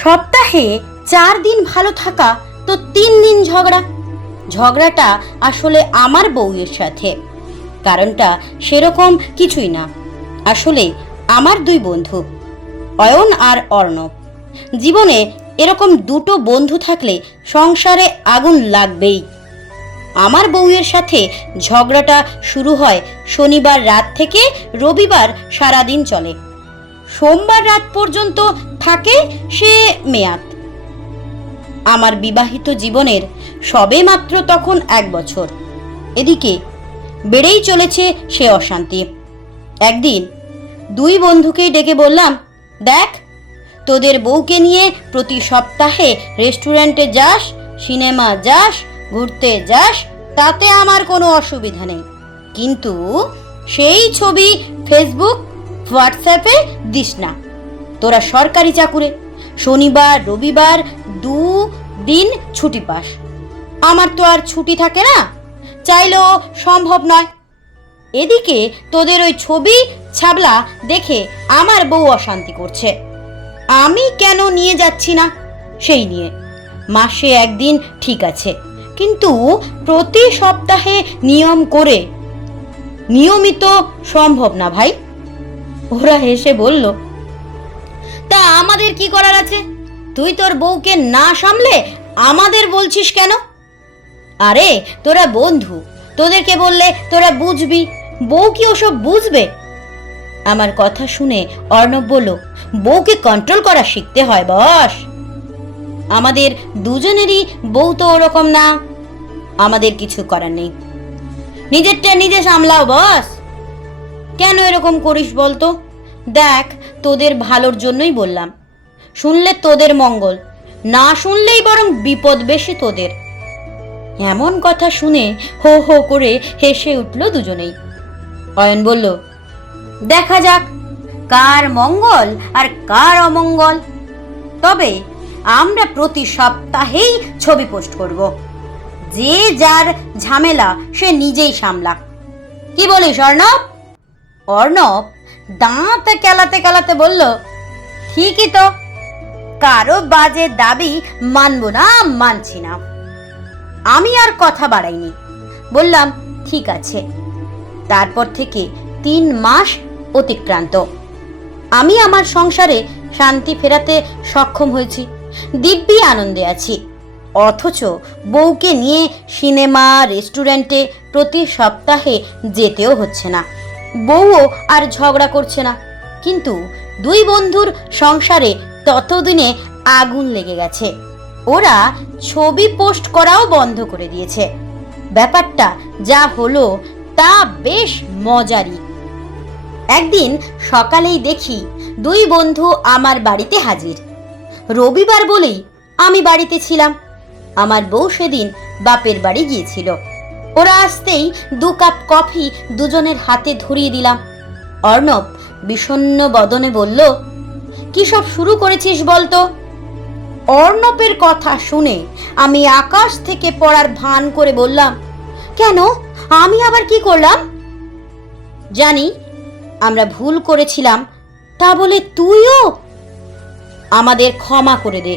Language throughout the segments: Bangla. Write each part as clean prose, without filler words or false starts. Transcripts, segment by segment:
সপ্তাহে 4 দিন ভালো থাকা তো 3 দিন ঝগড়া। ঝগড়াটা আসলে আমার বউয়ের সাথে, কারণটা সেরকম কিছুই না। আসলে আমার 2 বন্ধু, অয়ন আর অর্ণব। জীবনে এরকম দুটো বন্ধু থাকলে সংসারে আগুন লাগবেই। আমার বউয়ের সাথে ঝগড়াটা শুরু হয় শনিবার রাত থেকে রবিবার সারাদিন চলে। সোমবার রাত পর্যন্ত থাকে সে মেয়াদ। আমার বিবাহিত জীবনের সবে মাত্র তখন 1 বছর। এদিকে বেড়েই চলেছে সে অশান্তি। একদিন 2 বন্ধুকেই ডেকে বললাম, দেখ, তোদের বউকে নিয়ে প্রতি সপ্তাহে রেস্টুরেন্টে যাস, সিনেমা যাস, ঘুরতে যাস, তাতে আমার কোনো অসুবিধা নেই, কিন্তু সেই ছবি ফেসবুক হোয়াটসঅ্যাপে দিস না। তোরা সরকারি চাকুরে, শনিবার রবিবার 2 দিন ছুটি পাস, আমার তো আর ছুটি থাকে না, চাইলেও সম্ভব নয়। এদিকে তোদের ওই ছবি ছাবলা দেখে আমার বউ অশান্তি করছে, আমি কেন নিয়ে যাচ্ছি না সেই নিয়ে। মাসে 1 দিন ঠিক আছে, কিন্তু প্রতি সপ্তাহে নিয়ম করে নিয়মিত সম্ভব না ভাই। ওরা হেসে বলল, তা আমাদের কি করার আছে? তুই তোর বউকে না সামলে আমাদের বলছিস কেন? আরে তোরা বন্ধু, তোদেরকে বললে তোরা বুঝবি, বউ কি ওসব বুঝবে? আমার কথা শুনে অর্ণব বলল, বউকে কন্ট্রোল করা শিখতে হয় বস। আমাদের দুজনেরই বউ তো ওরকম না, আমাদের কিছু করার নেই, নিজেরটা নিজে সামলাও বস। কেন এরকম করিস বলতো? দেখ, তোদের ভালোর জন্যই বললাম, শুনলে তোদের মঙ্গল, না শুনলেই বরং বিপদ বেশি তোদের। এমন কথা শুনে হো হো করে হেসে উঠল দুজনেই। অয়ন বলল, দেখা যাক কার মঙ্গল আর কার অমঙ্গল। তবে আমরা প্রতি সপ্তাহেই ছবি পোস্ট করব, যে যার ঝামেলা সে নিজেই সামলাক। কি বলিস অর্ণব? অর্ণব দাঁত কেলাতে কেলাতে বলল, ঠিকই তো, কারো বাজে দাবি মানব না, মানছি না। আমি আর কথা বাড়াইনি, বললাম ঠিক আছে। তারপর থেকে 3 মাস অতিক্রান্ত। আমি আমার সংসারে শান্তি ফেরাতে সক্ষম হয়েছি, দিব্যি আনন্দে আছি। অথচ বউকে নিয়ে সিনেমা রেস্টুরেন্টে প্রতি সপ্তাহে যেতেও হচ্ছে না, বউও আর ঝগড়া করছে না। কিন্তু 2 বন্ধুর সংসারে ততদিনে আগুন লেগে গেছে। ওরা ছবি পোস্ট করাও বন্ধ করে দিয়েছে। ব্যাপারটা যা হলো তা বেশ মজারই। একদিন সকালেই দেখি 2 বন্ধু আমার বাড়িতে হাজির। রবিবার বলেই আমি বাড়িতে ছিলাম, আমার বউ সেদিন বাপের বাড়ি গিয়েছিল। ওরা আসতেই 2 কাপ কফি দুজনের হাতে ধরিয়ে দিলাম। অর্ণব বিষণ্ণ বদনে বলল, কি সব শুরু করেছিস বলতো? অর্ণবের কথা শুনে আমি আকাশ থেকে পড়ার ভান করে বললাম, কেন, আমি আবার কি করলাম? জানি আমরা ভুল করেছিলাম, তা বলে তুইও? আমাদের ক্ষমা করে দে,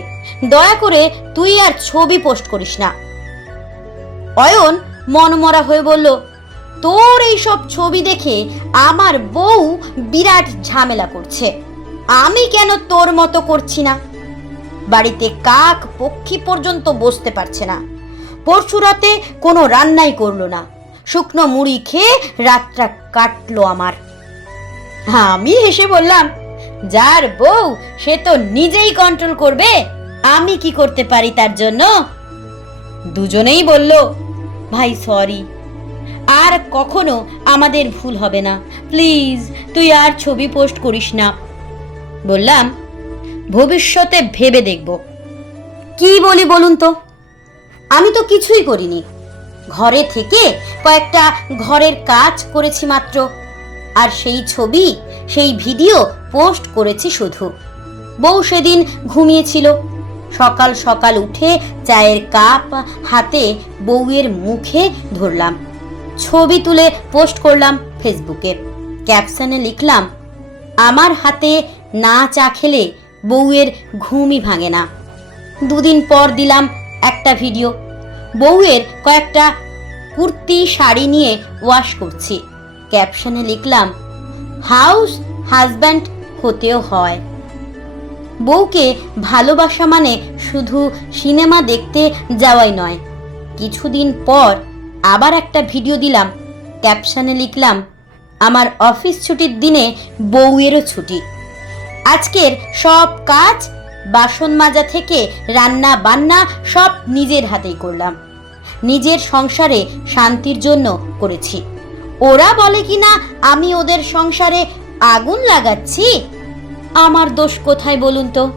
দয়া করে তুই আর ছবি পোস্ট করিস না। অয়ন মনমরা হয়ে বলল, তোর এইসব ছবি দেখে আমার বউ বিরাট ঝামেলা করছে, আমি কেন তোর মতো করছি না? বাড়িতে কাক পক্ষী পর্যন্ত বসতে পারছে না, পরশু রাতে কোনো রান্নাই করলো না, শুকনো মুড়ি খেয়ে রাতটা কাটলো আমার। আমি হেসে বললাম, যার বউ সে তো নিজেই কন্ট্রোল করবে, আমি কি করতে পারি তার জন্য? দুজনেই বলল, ভাই সরি, আর কখনো আমাদের ভুল হবে না, প্লিজ তুই আর ছবি পোস্ট করিস না। বললাম, ভবিষ্যতে ভেবে দেখব। কি বলি বলুন তো? আমি তো কিছুই করিনি, ঘরে থেকে কয়েকটা ঘরের কাজ করেছি মাত্র, আর সেই ছবি সেই ভিডিও পোস্ট করেছি শুধু। বউ সেদিন ঘুমিয়েছিল, সকাল সকাল উঠে চায়ের কাপ হাতে বউয়ের মুখে ধরলাম, ছবি তুলে পোস্ট করলাম ফেসবুকে। ক্যাপশনে লিখলাম, আমার হাতে না চা খেলে বউয়ের ঘুমই ভাঙে না। দুদিন পর দিলাম একটা ভিডিও, বউয়ের কয়েকটা কুর্তি শাড়ি নিয়ে ওয়াশ করছি। ক্যাপশনে লিখলাম, হাউস হাজব্যান্ড হতেও হয়। বউকে ভালোবাসা মানে শুধু সিনেমা দেখতে যাওয়াই নয়। কিছুদিন পর আবার একটা ভিডিও দিলাম, ক্যাপশনে লিখলাম, আমার অফিস ছুটির দিনে বউয়েরও ছুটি। আজকের সব কাজ, বাসন মাজা থেকে রান্না বান্না সব নিজের হাতেই করলাম। নিজের সংসারে শান্তির জন্য করেছি। ওরা বলে কিনা আমি ওদের সংসারে আগুন লাগাচ্ছি। আমার দোষ কোথায় বলুন তো?